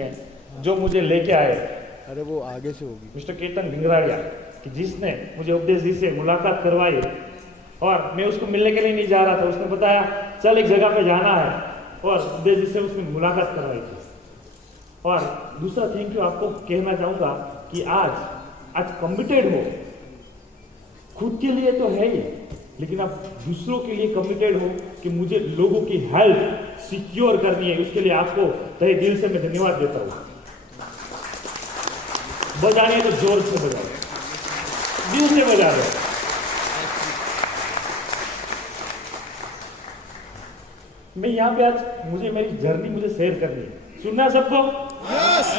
में जो मुझे लेके आए, अरे वो आगे से होगी। मिस्टर केतन भिंगराड़िया, कि जिसने मुझे उपदेश जी से मुलाकात करवाई और मैं उसको मिलने के लिए नहीं जा रहा था, उसने बताया चल एक जगह पे जाना है और उपदेश जी से उसने मुलाकात करवाई थी। और दूसरा थैंक यू आपको कहना चाहूंगा कि आज कमिटेड हो, खुद के लिए तो है ही, लेकिन आप दूसरों के लिए कमिटेड हो कि मुझे लोगों की हेल्थ सिक्योर करनी है। उसके लिए आपको तहे दिल से मैं धन्यवाद देता हूं। बजाने है तो जोर से बजा रहे, दिल से बजा रहे। मैं यहां पे आज मुझे मेरी जर्नी मुझे शेयर करनी है, सुनना है सबको? Yes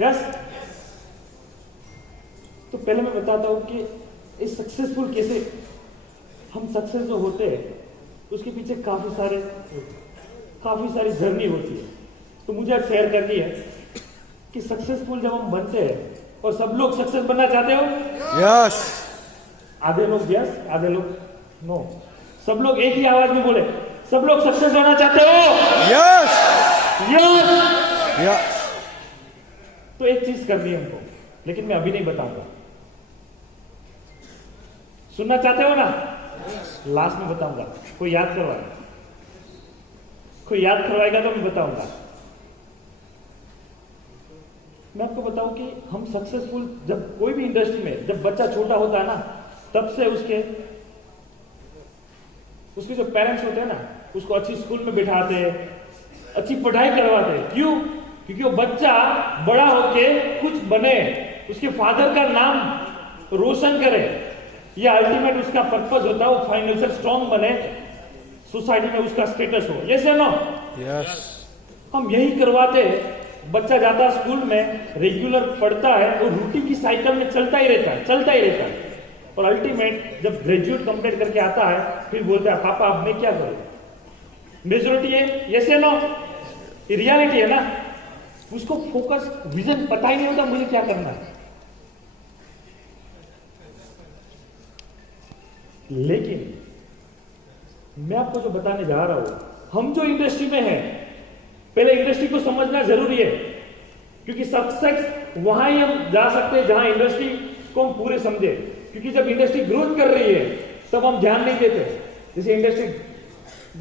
yes. तो पहले मैं बताता हूं कि इस सक्सेसफुल कैसे हम सक्सेस जो होते हैं उसके पीछे काफी सारी जर्नी होती है। तो मुझे आज शेयर करनी है कि सक्सेसफुल जब हम बनते हैं, और सब लोग सक्सेस बनना चाहते हो? यस। आधे लोग यस, आधे लोग नो। सब लोग एक ही आवाज में बोले, सब लोग सक्सेस होना चाहते हो? Yes yes. यस। तो एक चीज करनी है हमको, लेकिन मैं अभी नहीं बताऊंगा। सुनना चाहते हो ना? लास्ट में बताऊंगा। कोई याद करवाएगा तो मैं बताऊंगा। मैं आपको बताऊं कि हम सक्सेसफुल जब कोई भी इंडस्ट्री में, जब बच्चा छोटा होता है ना, तब से उसके जो पेरेंट्स होते हैं ना, उसको अच्छी स्कूल में बिठाते हैं, अच्छी पढ़ाई करवाते हैं। क्यों? क्योंकि वो बच्चा बड़ा होके कुछ बने, उसके फादर का नाम रोशन करे। ये अल्टीमेट उसका पर्पस होता है। वो फाइनेंशियल स्ट्रांग बने, सोसाइटी में उसका स्टेटस हो। यस या नो? यस। हम यही करवाते हैं। बच्चा जाता है स्कूल में, रेगुलर पढ़ता है, और रूटीन की साइकिल में चलता ही रहता है। और अल्टीमेट जब ग्रेजुएट कंप्लीट करके आता है, फिर बोलता है पापा अब मैं क्या करूं? मेजोरिटी है यस या नो? ये रियलिटी है ना। उसको फोकस, विजन पता ही नहीं होता मुझे क्या करना है। लेकिन मैं आपको जो बताने जा रहा हूं, हम जो इंडस्ट्री में हैं, पहले इंडस्ट्री को समझना जरूरी है। क्योंकि सक्सेस वहां ही हम जा सकते हैं जहां इंडस्ट्री को हम पूरे समझे। क्योंकि जब इंडस्ट्री ग्रोथ कर रही है तब हम ध्यान नहीं देते। जैसे इंडस्ट्री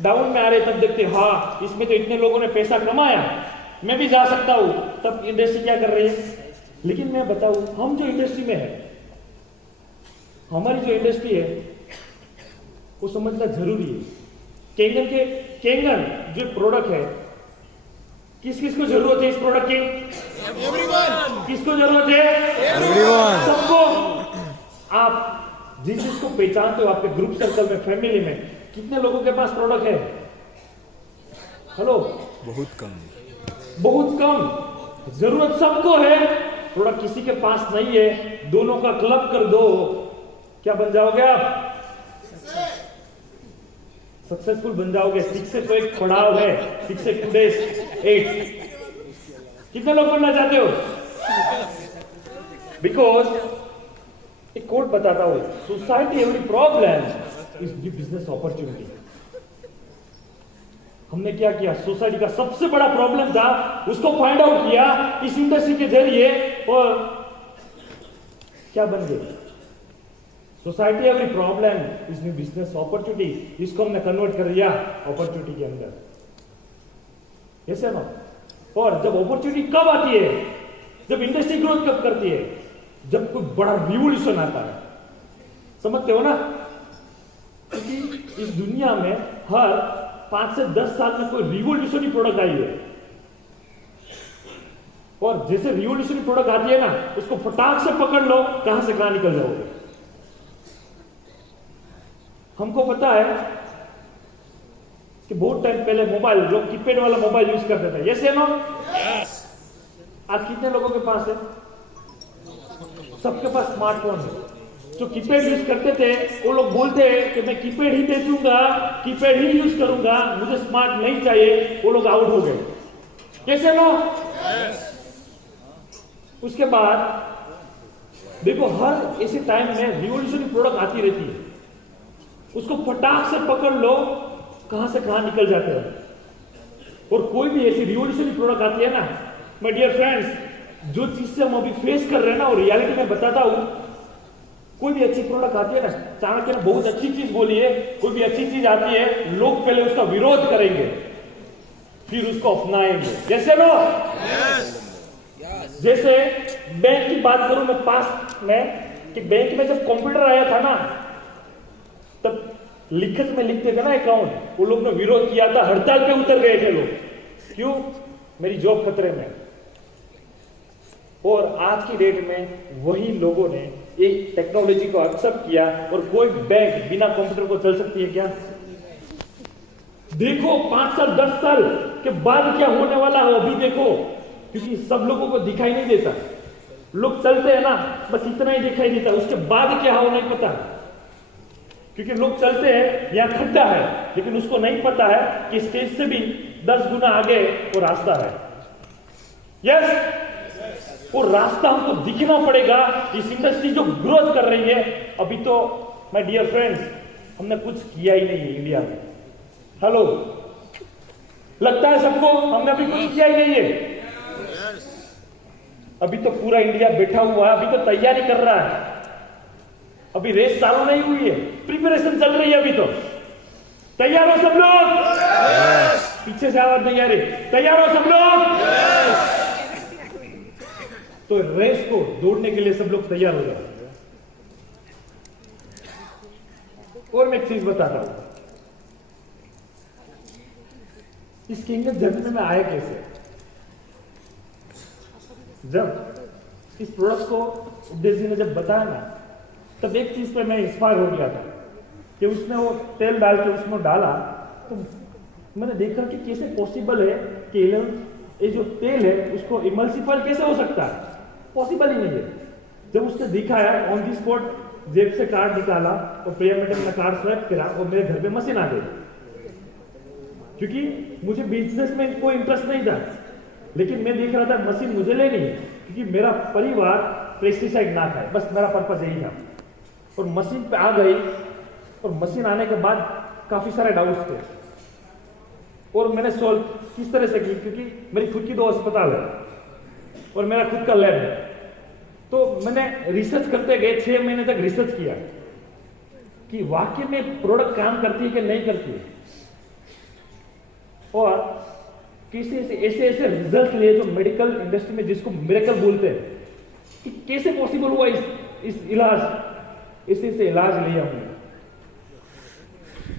डाउन में आ रहे तब देखते हाँ इसमें तो इतने लोगों ने पैसा कमाया, मैं भी जा सकता हूं। तब इंडस्ट्री क्या कर रही है? लेकिन मैं बताऊं, हम जो इंडस्ट्री में है, हमारी जो इंडस्ट्री है, वो समझना जरूरी है। केंगन जो प्रोडक्ट है, किस किस को जरूरत है इस प्रोडक्ट की? एवरीवन। किसको जरूरत है? एवरीवन। सबको। आप जिस चीज को पहचानते हो आपके ग्रुप सर्कल में, फैमिली में, कितने लोगों के पास प्रोडक्ट है? हेलो? बहुत कम। बहुत कम। जरूरत सबको है, प्रोडक्ट किसी के पास नहीं है। दोनों का क्लब कर दो, क्या बन जाओगे आप? सक्सेसफुल बन जाओगे। 6 से तो एक पड़ाव है, 6 से 2 days 8। कितने लोग बनना चाहते हो? बिकॉज एक कोट बताता हूं, society every problem is new business opportunity. हमने क्या किया? सोसाइटी का सबसे बड़ा प्रॉब्लम था, उसको फाइंड आउट किया इस इंडस्ट्री के जरिए, और क्या बन गए? Society every problem is new business opportunity. इसको हमने कन्वर्ट कर दिया अपॉर्चुनिटी के अंदर। यस या नो? और जब अपॉर्चुनिटी कब आती है? जब इंडस्ट्री ग्रोथ कब करती है? जब कोई बड़ा रिवॉल्यूशन आता है। समझते हो ना? क्योंकि इस दुनिया में हर 5 से 10 साल में कोई रिवॉल्यूशनरी प्रोडक्ट आई है। और जैसे रिवॉल्यूशनरी प्रोडक्ट आती है ना, उसको फटाक से पकड़ लो, कहां से कहां निकल जाओगे। हमको पता है कि बहुत टाइम पहले मोबाइल, लोग कीपैड वाला मोबाइल यूज करते थे। यस या नो? यस। आज कितने लोगों के पास है? सबके पास स्मार्टफोन है। जो कीपैड यूज करते थे वो लोग बोलते हैं कि मैं कीपैड ही बेचूंगा, कीपैड ही यूज करूंगा, मुझे स्मार्ट नहीं चाहिए। वो लोग आउट हो गए। कैसे नो? उसके बाद देखो, हर ऐसे टाइम में रिवॉल्यूशनरी प्रोडक्ट आती रहती है, उसको फटाक से पकड़ लो, कहां से कहां निकल जाते हैं। और कोई भी ऐसी रिवॉल्यूशनरी प्रोडक्ट आती है ना, माय डियर फ्रेंड्स, जो चीज से हम अभी फेस कर रहे हैं ना, और रियलिटी में बताता हूं, कोई भी अच्छी प्रोडक्ट आती है ना, चाणक्य ने बहुत अच्छी चीज बोली है, कोई भी अच्छी चीज आती है, लोग पहले उसका विरोध करेंगे, फिर उसको अपनाएंगे। जैसे लो जैसे बैंक की बात करूं मैं पास्ट में, कि बैंक में जब कंप्यूटर आया था ना, तब लिखत में लिखते थे ना अकाउंट, वो लोग ने विरोध किया था, हड़ताल पे उतर गए थे लोग। क्यों? मेरी जॉब खतरे में। और आज की डेट में वही लोगों ने एक टेक्नोलॉजी को एक्सेप्ट किया, और कोई बैंक बिना कंप्यूटर को चल सकती है क्या? देखो 5 साल 10 साल के बाद क्या होने वाला है अभी देखो, क्योंकि सब लोगों को दिखाई नहीं देता, लोग चलते हैं ना, बस इतना ही दिखाई देता, उसके बाद क्या हो नहीं पता, क्योंकि लोग चलते हैं यहाँ खड्डा है, लेकिन उसको नहीं पता है कि स्टेज से भी 10 गुना आगे वो रास्ता है। यस, वो रास्ता हमको दिखना पड़ेगा। इस इंडस्ट्री जो ग्रोथ कर रही है, अभी तो माय डियर फ्रेंड्स, हमने कुछ किया ही नहीं इंडिया में। हेलो, लगता है सबको हमने अभी कुछ किया ही नहीं है। अभी तो पूरा इंडिया बैठा हुआ है, अभी तो तैयारी कर रहा है, अभी रेस चालू नहीं हुई है, प्रिपरेशन चल रही है अभी तो। तैयार हो सब लोग? पीछे से आवाज नहीं आ रही। तैयार हो सब लोग? तो रेस को दौड़ने के लिए सब लोग तैयार हो जाओ। और मैं एक चीज बताता हूं, इस किंगडम जर्नी में आया कैसे? जब इस प्रोडक्ट को उपदेश जी ने जब बताया ना, तब एक चीज पे मैं इंस्पायर हो गया था कि उसने वो तेल डाल के उसमें डाला, तो मैंने देखा कि कैसे पॉसिबल है कि ये जो तेल है उसको इमल्सिफाई कैसे हो सकता है? पॉसिबल ही नहीं है। जब उसने दिखाया ऑन दी स्पॉट, जेब से कार्ड निकाला और पेमेंट में कार्ड स्वैप करा और मेरे घर पे मशीन आ गई। क्योंकि मुझे बिजनेस में कोई इंटरेस्ट नहीं था, लेकिन मैं देख रहा था मशीन मुझे लेनी है, क्योंकि मेरा परिवार पेस्टिसाइड ना खाए, बस मेरा पर्पज यही था। और मशीन पे आ गई, और मशीन आने के बाद काफी सारे डाउट्स थे, और मैंने सॉल्व किस तरह से की, क्योंकि मेरी खुद की 2 अस्पताल है और मेरा खुद का लैब है। तो मैंने रिसर्च करते गए, 6 महीने तक रिसर्च किया कि वाकई में प्रोडक्ट काम करती है कि नहीं करती है, और किसी ऐसे रिजल्ट लिए जो मेडिकल इंडस्ट्री में जिसको मिरेकल बोलते हैं, कि कैसे पॉसिबल हुआ इस इलाज, इसे इलाज लिया हमने।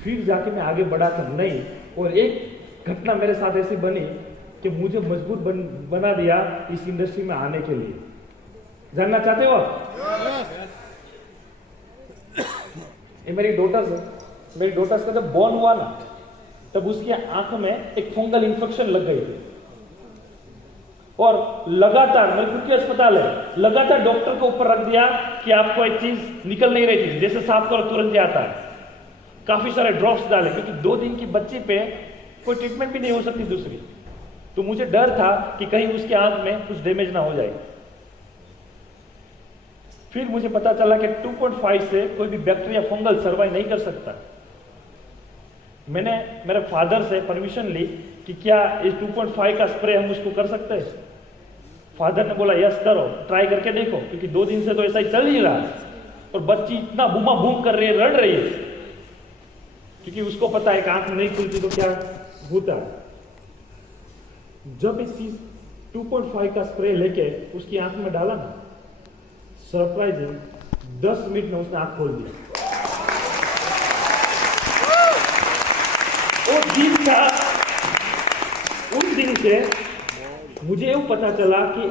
फिर जाके मैं आगे बढ़ा था नहीं, और एक घटना मेरे साथ ऐसी बनी कि मुझे मजबूत बना दिया इस इंडस्ट्री में आने के लिए। जानना चाहते हो आप? ये मेरी डॉटर्स है, मेरी डॉटर्स का जब बॉर्न हुआ ना, तब उसकी आंख में एक फंगल इंफेक्शन लग गई थी, और लगातार, मेरे खुद की अस्पताल है, लगातार डॉक्टर को ऊपर रख दिया कि आपको एक चीज निकल नहीं रही थी, जैसे साफ करो तुरंत आता है। काफी सारे ड्रॉप्स डाले, क्योंकि 2 दिन की बच्ची पे कोई ट्रीटमेंट भी नहीं हो सकती दूसरी। तो मुझे डर था कि कहीं उसके आंख में कुछ डैमेज ना हो जाए। फिर मुझे पता चला कि 2.5 से कोई भी बैक्टीरिया फंगल सर्वाइव नहीं कर सकता। मैंने मेरे फादर से परमिशन ली कि क्या इस 2.5 का स्प्रे हम उसको कर सकते हैं। फादर ने बोला यस करो, ट्राई करके देखो, क्योंकि 2 दिन से तो ऐसा ही चल ही रहा है, और बच्ची इतना बूमा बूम कर रही है, लड़ रही है, क्योंकि उसको पता है कि आंख नहीं खुलती तो क्या होता है। जब इस चीज 2.5 का स्प्रे लेके उसकी आंख में डाला ना, सरप्राइजिंग 10 मिनट में उसने आंख खोल दी। और दिन का उन दिन से मुझे ये पता चला कि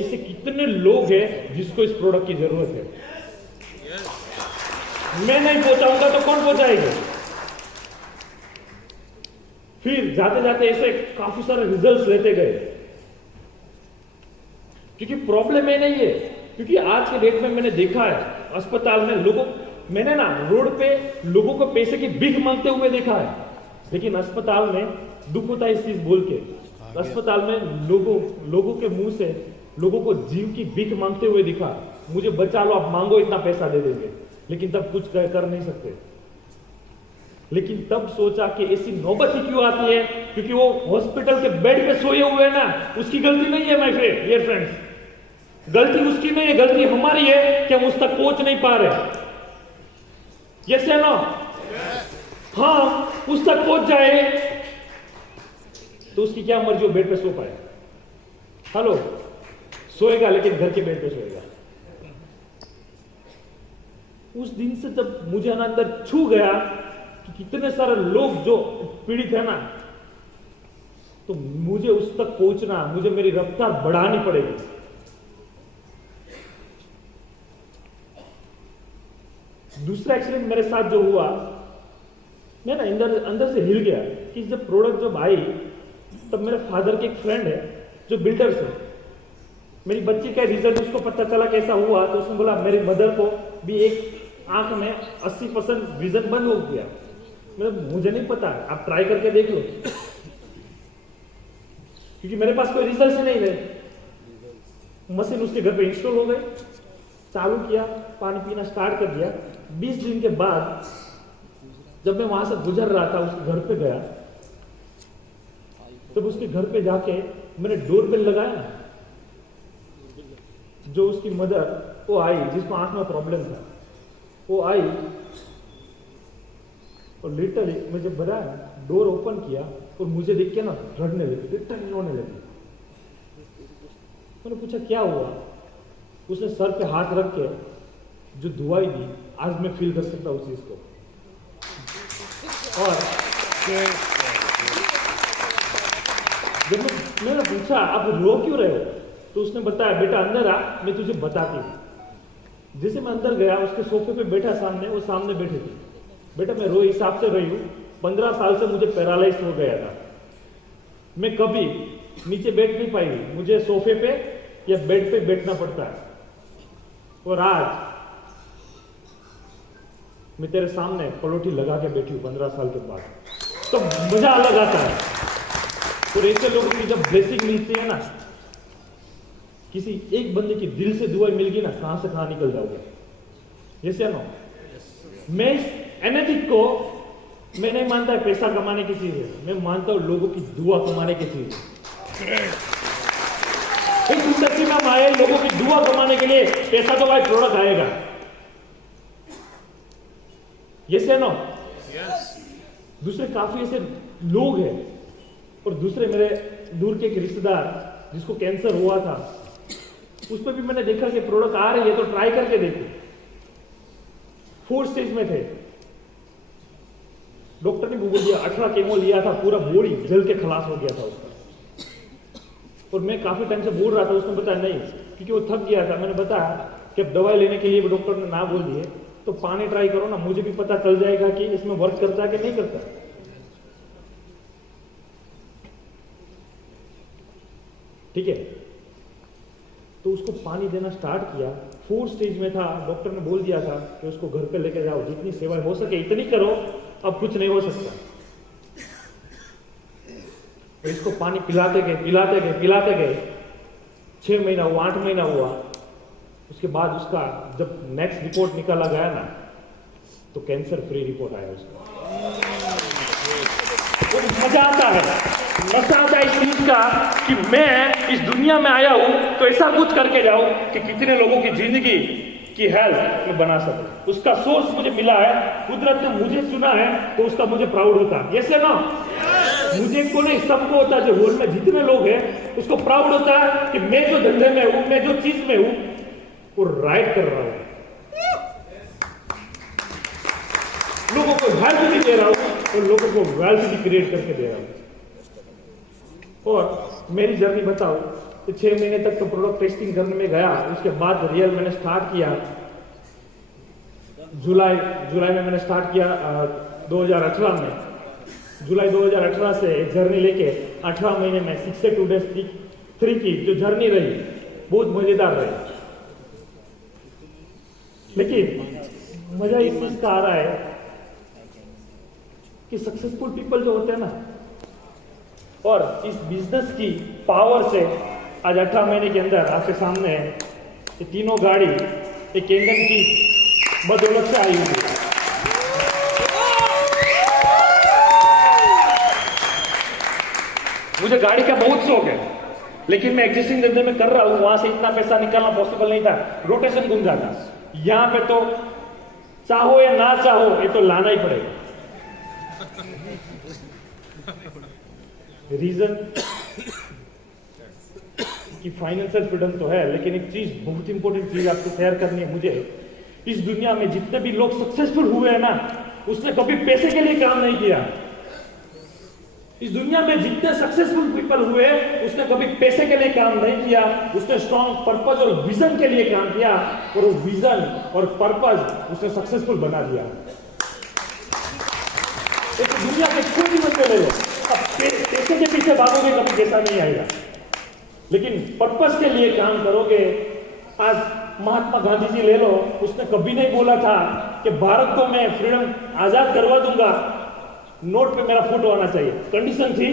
ऐसे कितने लोग हैं जिसको इस प्रोडक्ट की जरूरत है। मैं नहीं पहुंचाऊंगा तो कौन पहुंचाएगा? फिर जाते जाते ऐसे काफी सारे रिजल्ट्स लेते गए, क्योंकि प्रॉब्लम ये नहीं है, क्योंकि आज के डेट में मैंने देखा है अस्पताल में लोगों, मैंने ना रोड पे लोगों को पैसे की भीख मांगते हुए देखा है, लेकिन अस्पताल में दुख होता है इस चीज बोल के, अस्पताल में लोगों के मुंह से लोगों को जीव की भीख मांगते हुए दिखा, मुझे बचा लो, आप मांगो इतना पैसा दे देंगे, लेकिन तब कुछ कर नहीं सकते। लेकिन तब सोचा कि ऐसी नौबत ही क्यों आती है, क्योंकि वो हॉस्पिटल के बेड पे सोए हुए हैं ना, उसकी गलती नहीं है माय फ्रेंड, डियर फ्रेंड्स, गलती उसकी नहीं है, गलती हमारी है कि हम उस तक पहुंच नहीं पा रहे। यस या नो? हाँ, उस तक पहुंच जाए तो उसकी क्या मर्जी हो, बेड पे सो पाए। हेलो, सोएगा लेकिन घर के बेड पे सोएगा। उस दिन से जब मुझे अंदर छू गया कि कितने सारे लोग जो पीड़ित है ना, तो मुझे उस तक पहुंचना, मुझे मेरी रफ्तार बढ़ानी पड़ेगी। दूसरा एक्सीडेंट मेरे साथ जो हुआ, मैं ना अंदर से हिल गया कि जब प्रोडक्ट जब आई, तब मेरे फादर के एक फ्रेंड है जो बिल्डर्स है, मेरी बच्ची का रिजल्ट उसको पता चला कैसा हुआ, तो उसने बोला मेरी मदर को भी एक आंख में 80% विजन बंद हो गया। मुझे नहीं पता, आप ट्राई करके देख लो, क्योंकि मेरे पास कोई रिजल्ट ही नहीं है। मशीन उसके घर पे इंस्टॉल हो गई, चालू किया, पानी पीना स्टार्ट कर दिया। 20 दिन के बाद जब मैं वहां से गुजर रहा था, उसके घर पे गया, तब उसके घर पे जाके मैंने डोरबेल लगाया। जो उसकी मदर वो आई, जिसको आंख में प्रॉब्लम था, वो आई और लिटरली मैं जब बनाया, डोर ओपन किया और मुझे देख के ना रड़ने लगी, लिटरली रोने लगी। मैंने पूछा क्या हुआ? उसने सर पे हाथ रख के जो दुआई दी, आज मैं फील कर सकता हूँ उस चीज को। और जब मैंने पूछा आप रो क्यों रहे हो, तो उसने बताया बेटा अंदर आ, मैं तुझे बताती हूँ। जैसे मैं अंदर गया, उसके सोफे पे बैठा सामने, वो सामने बैठे थे। बेटा मैं रो हिसाब से रही हूँ, 15 साल से मुझे पैरालाइज हो गया था, मैं कभी नीचे बैठ नहीं पाई, मुझे सोफे पे या बेड पे बैठना पड़ता है। और आज मैं तेरे सामने पलोठी लगा के बैठी हूं 15 साल के बाद, तो मजा अलग आता है। और ऐसे लोगों की जब ब्लेसिंग मिलती है ना, किसी एक बंदे की दिल से दुआ मिल गई ना, कहां से कहां निकल जाओगे। यस या नो? मैं इस एनर्जी को मैं नहीं मानता है पैसा कमाने की चीज है, मैं मानता हूं लोगों की दुआ कमाने की चीज है। इस इंडस्ट्री में हम आए लोगों की दुआ कमाने के लिए, पैसा तो भाई प्रोडक्ट आएगा। यस या नो? दूसरे काफी ऐसे लोग हैं, और दूसरे मेरे दूर के एक रिश्तेदार जिसको कैंसर हुआ था, उस पर भी मैंने देखा कि प्रोडक्ट आ रही है तो ट्राई करके देखो। 4 स्टेज में थे, डॉक्टर ने बोल दिया 18 केमो लिया था, पूरा बॉडी जल के खलास हो गया था उसका। और मैं काफी टाइम से बोल रहा था, उसने बताया नहीं, क्योंकि वो थक गया था। मैंने बताया कि अब दवाई लेने के लिए डॉक्टर ने ना बोल दिए तो पानी ट्राई करो ना, मुझे भी पता चल जाएगा कि इसमें वर्क करता है कि नहीं करता। ठीक है, तो उसको पानी देना स्टार्ट किया। 4 स्टेज में था, डॉक्टर ने बोल दिया था कि उसको घर पे लेके जाओ, जितनी सेवा हो सके इतनी करो, अब कुछ नहीं हो सकता। तो इसको पानी पिलाते गए 6 महीना हुआ, 8 महीना हुआ। उसके बाद उसका जब नेक्स्ट रिपोर्ट निकाला गया ना, तो कैंसर फ्री रिपोर्ट आया उसका। और मजा आता है इस चीज का कि मैं इस दुनिया में आया हूं तो ऐसा कुछ करके जाऊं कि कितने लोगों की जिंदगी की हेल्थ में बना सकूं। उसका सोर्स मुझे मिला है, कुदरत ने मुझे चुना है, तो उसका मुझे प्राउड होता है। यस या नो? मुझे को नहीं, सबको होता है। जो होल में जितने लोग हैं उसको प्राउड होता है कि मैं जो धंधे में हूं, मैं जो चीज में हूं, वो राइट कर रहा हूं, लोगों को हेल्थ भी दे रहा हूं और लोगों को वेल्थ भी क्रिएट करके दे रहा हूं। और मेरी जर्नी बताओ तो 6 महीने तक तो प्रोडक्ट टेस्टिंग करने में गया, उसके बाद रियल मैंने स्टार्ट किया जुलाई में मैंने स्टार्ट किया 2018 में। जुलाई 2018 से एक जर्नी लेके 18 महीने में 62 days 3 की जो जर्नी रही, बहुत मजेदार रही। लेकिन मजा इस चीज का आ रहा है कि सक्सेसफुल पीपल जो होते हैं ना, और इस बिजनेस की पावर से आज 18 महीने के अंदर आपके सामने है ये तीनों गाड़ी एक केंद्र की बदौलत से आई हुई है। मुझे गाड़ी का बहुत शौक है, लेकिन मैं एग्जिस्टिंग धंधे में कर रहा हूं, वहां से इतना पैसा निकालना पॉसिबल नहीं था, रोटेशन घूम जाता। यहां पे तो चाहो या ना चाहो ये तो लाना ही पड़ेगा। रीजन कि फाइनेंशियल फ्रीडम तो है, लेकिन एक चीज बहुत इंपॉर्टेंट चीज आपको शेयर करनी है मुझे। इस दुनिया में जितने भी लोग सक्सेसफुल हुए हैं ना, उसने कभी पैसे के लिए काम नहीं किया। इस दुनिया में जितने सक्सेसफुल पीपल हुए, उसने कभी पैसे के लिए काम नहीं किया, उसने स्ट्रॉन्ग पर्पस और विजन के लिए काम किया, और वो विजन और पर्पस उसने सक्सेसफुल बना दिया। एक दुनिया के कोई भी बंदे ले लो, अब पैसे के पीछे भागोगे कभी पैसा नहीं आएगा, लेकिन पर्पस के लिए काम करोगे। आज महात्मा गांधी जी ले लो, उसने कभी नहीं बोला था कि भारत को मैं फ्रीडम आजाद करवा दूंगा, नोट पे मेरा फोटो आना चाहिए। कंडीशन थी,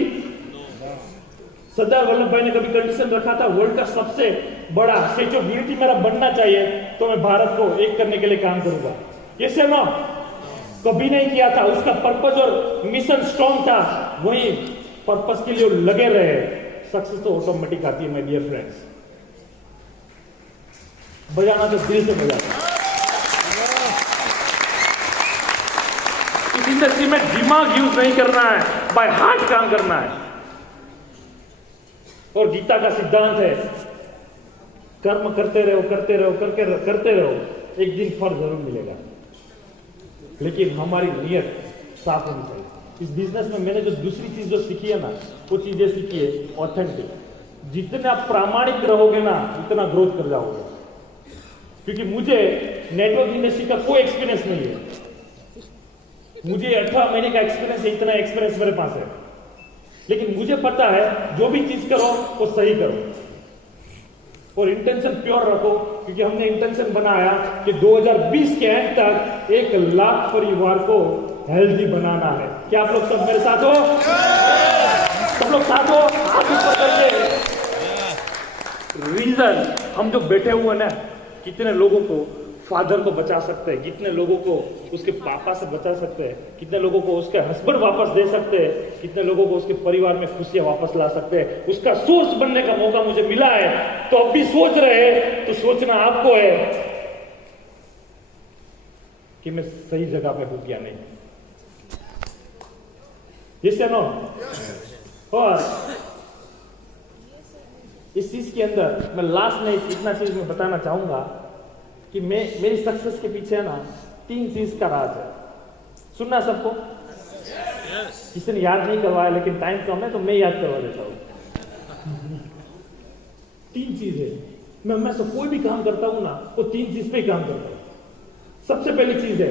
सरदार वल्लभ भाई ने कभी कंडीशन रखा था, वर्ल्ड का सबसे बड़ा स्टैच्यू ऑफ यूनिटी मेरा बनना चाहिए, तो मैं भारत को एक करने के लिए काम करूंगा। ये से ना कभी नहीं किया था। उसका पर्पस और मिशन स्ट्रॉन्ग था, वही पर्पस के लिए लगे रहे। सक्सेस तो ऑटोमेटिक आती है माय डियर फ्रेंड्स। बजाना तो दिल से बजाना। इस इंडस्ट्री में दिमाग यूज नहीं करना है, बाय हार्ट काम करना है। और गीता का सिद्धांत है, कर्म करते रहो करते रहो करते रहो, एक दिन फल जरूर मिलेगा, लेकिन हमारी नीयत साफ होनी चाहिए। इस बिजनेस में मैंने जो दूसरी चीज जो सीखी है ना, वो चीजें सीखी है ऑथेंटिक। जितने आप प्रामाणिक रहोगे ना, उतना ग्रोथ कर जाओगे। क्योंकि मुझे नेटवर्क इंडस्ट्री का कोई एक्सपीरियंस नहीं है, मुझे 18 महीने का एक्सपीरियंस है, इतना एक्सपीरियंस मेरे पास है। लेकिन मुझे पता है जो भी चीज करो वो सही करो और इंटेंशन प्योर रखो। क्योंकि हमने इंटेंशन बनाया कि 2020 के एंड तक 1 लाख परिवार को हेल्दी बनाना है। क्या आप लोग सब मेरे साथ हो? सब लोग साथ हो? हाथ ऊपर करके। रीजन हम जो बैठे हुए ना, कितने लोगों को फादर को बचा सकते हैं, कितने लोगों को उसके पापा से बचा सकते हैं, कितने लोगों को उसके हस्बैंड वापस दे सकते हैं, कितने लोगों को उसके परिवार में खुशियां वापस ला सकते हैं। उसका सोर्स बनने का मौका मुझे मिला है। तो अब भी सोच रहे हैं, तो सोचना आपको है कि मैं सही जगह पे हूं या नहीं। यस या नो? और इस चीज के अंदर मैं लास्ट में इतना चीज में बताना चाहूंगा कि मेरी सक्सेस के पीछे है ना 3 चीज का राज है। सुनना सबको? किसी ने याद नहीं करवाया, लेकिन टाइम कम है तो मैं याद करवा देता हूं। 3 चीज है। मैं सब कोई भी काम करता हूं ना, वो 3 चीज पे ही काम करता हूं। सबसे पहली चीज है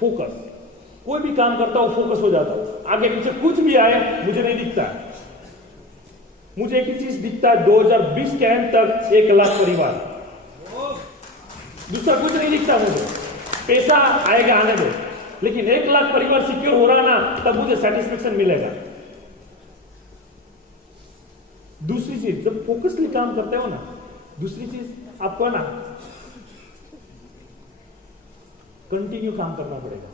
फोकस। कोई भी काम करता हूं फोकस हो जाता हूं। आगे पीछे कुछ भी आए मुझे नहीं दिखता। मुझे एक ही चीज दिखता है, 2020 के एंड तक 1 लाख परिवार, दूसरा कुछ नहीं दिखता मुझे। पैसा आएगा आने दो, लेकिन 1 लाख परिवार सिक्योर हो रहा ना, तब मुझे सेटिस्फेक्शन मिलेगा। दूसरी चीज, जब फोकसली काम करते हो ना, दूसरी चीज आपको ना कंटिन्यू काम करना पड़ेगा।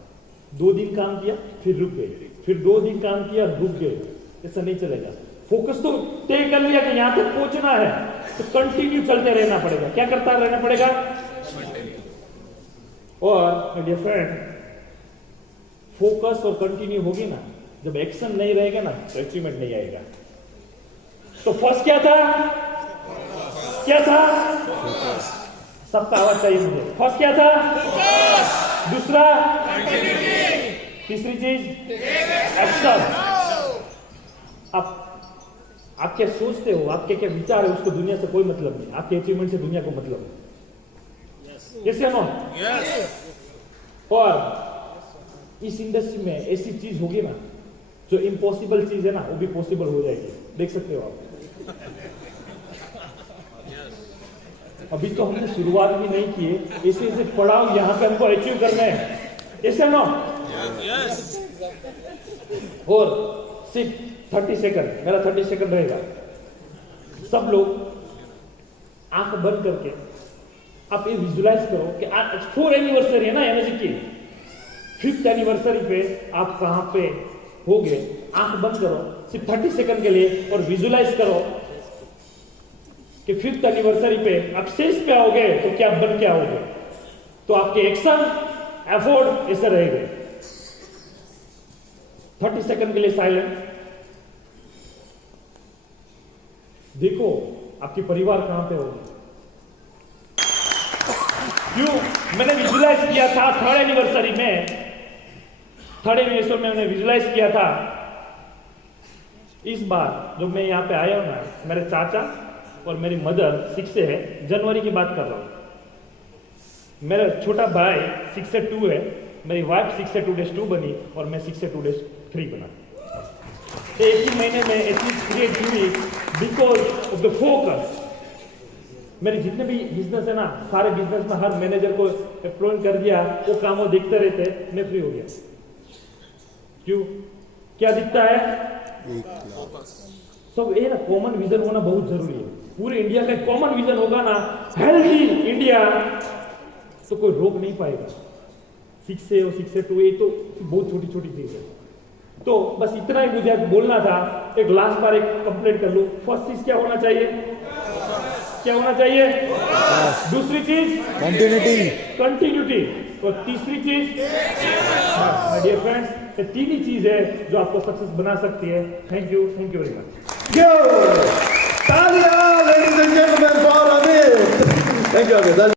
2 दिन काम किया फिर रुक गए, फिर 2 दिन काम किया रुक गए, ऐसा नहीं चलेगा। फोकस तो तय कर लिया कि यहां तक पहुंचना है, तो कंटिन्यू चलते रहना पड़ेगा। क्या करता रहना पड़ेगा? और माय डियर फ्रेंड, फोकस और कंटिन्यू होगी ना, जब एक्शन नहीं रहेगा ना, तो अचीवमेंट नहीं आएगा। तो फर्स्ट क्या था? क्या था? सबका आवाज चाहिए मुझे। फर्स्ट क्या था? दूसरा? तीसरी चीज एक्शन। आप क्या सोचते हो, आपके क्या विचार है, उसको दुनिया से कोई मतलब नहीं। आपके अचीवमेंट से दुनिया को मतलब है। कैसे नो? और इस इंडस्ट्री में ऐसी चीज होगी ना, जो इम्पॉसिबल चीज है ना, वो भी पॉसिबल हो जाएगी। देख सकते हो आप। अभी तो हमने शुरुआत भी नहीं की, ऐसे ऐसे पड़ाव यहाँ पे हमको अचीव करना है। ऐसे नो? और सिर्फ 30 सेकंड, मेरा 30 सेकंड रहेगा। सब लोग आंख बंद करके आप ये विजुलाइज करो कि आज 4 एनिवर्सरी है ना एनर्जी की, 5th एनिवर्सरी पे आप कहां पे होगे आंख बंद करो सिर्फ 30 सेकंड के लिए और विजुलाइज करो कि 5th एनिवर्सरी पे आप स्टेज पे आओगे तो क्या बन के आओगे, तो आपके एक्शन एफर्ट ऐसे रहेंगे। 30 सेकंड के लिए साइलेंट। देखो आपके परिवार कहां पे होगा। क्यों मैंने विजुलाइज किया था 3rd एनिवर्सरी में, 3rd एनिवर्सरी में मैंने विजुलाइज किया था। इस बार जो मैं यहाँ पे आया हूं ना, मेरे चाचा और मेरी मदर 6 से है, जनवरी की बात कर रहा हूं। मेरा छोटा भाई 6 से 2 है, मेरी वाइफ 6 से 2 days 2 बनी और मैं 6 से 2 days 3 बना। तो एक ही महीने में एटलीस्ट क्रिएट हुई बिकॉज ऑफ द फोकस। मेरे जितने भी बिजनेस है ना, सारे बिजनेस में हर मैनेजर को अप्रोच कर दिया, वो काम वो देखते रहते, मैं फ्री हो गया। क्यों? क्या दिखता है? सब ये ना कॉमन विजन होना बहुत जरूरी है। पूरे इंडिया का कॉमन विजन होगा ना, हेल्दी इंडिया, तो कोई रोक नहीं पाएगा। 6 से और 6 से 2 ये तो बहुत छोटी छोटी चीज है। तो बस इतना ही मुझे बोलना था। एक लास्ट बार एक कंप्लीट कर लूं। फर्स्ट चीज क्या होना चाहिए? क्या होना चाहिए? दूसरी चीज कंटिन्यूटी। और तीसरी चीज माय डियर फ्रेंड्स, ये 3 ही चीज है जो आपको सक्सेस बना सकती है। Thank you very much. Talia, ladies and gentlemen, for Amit. Thank you, Amit.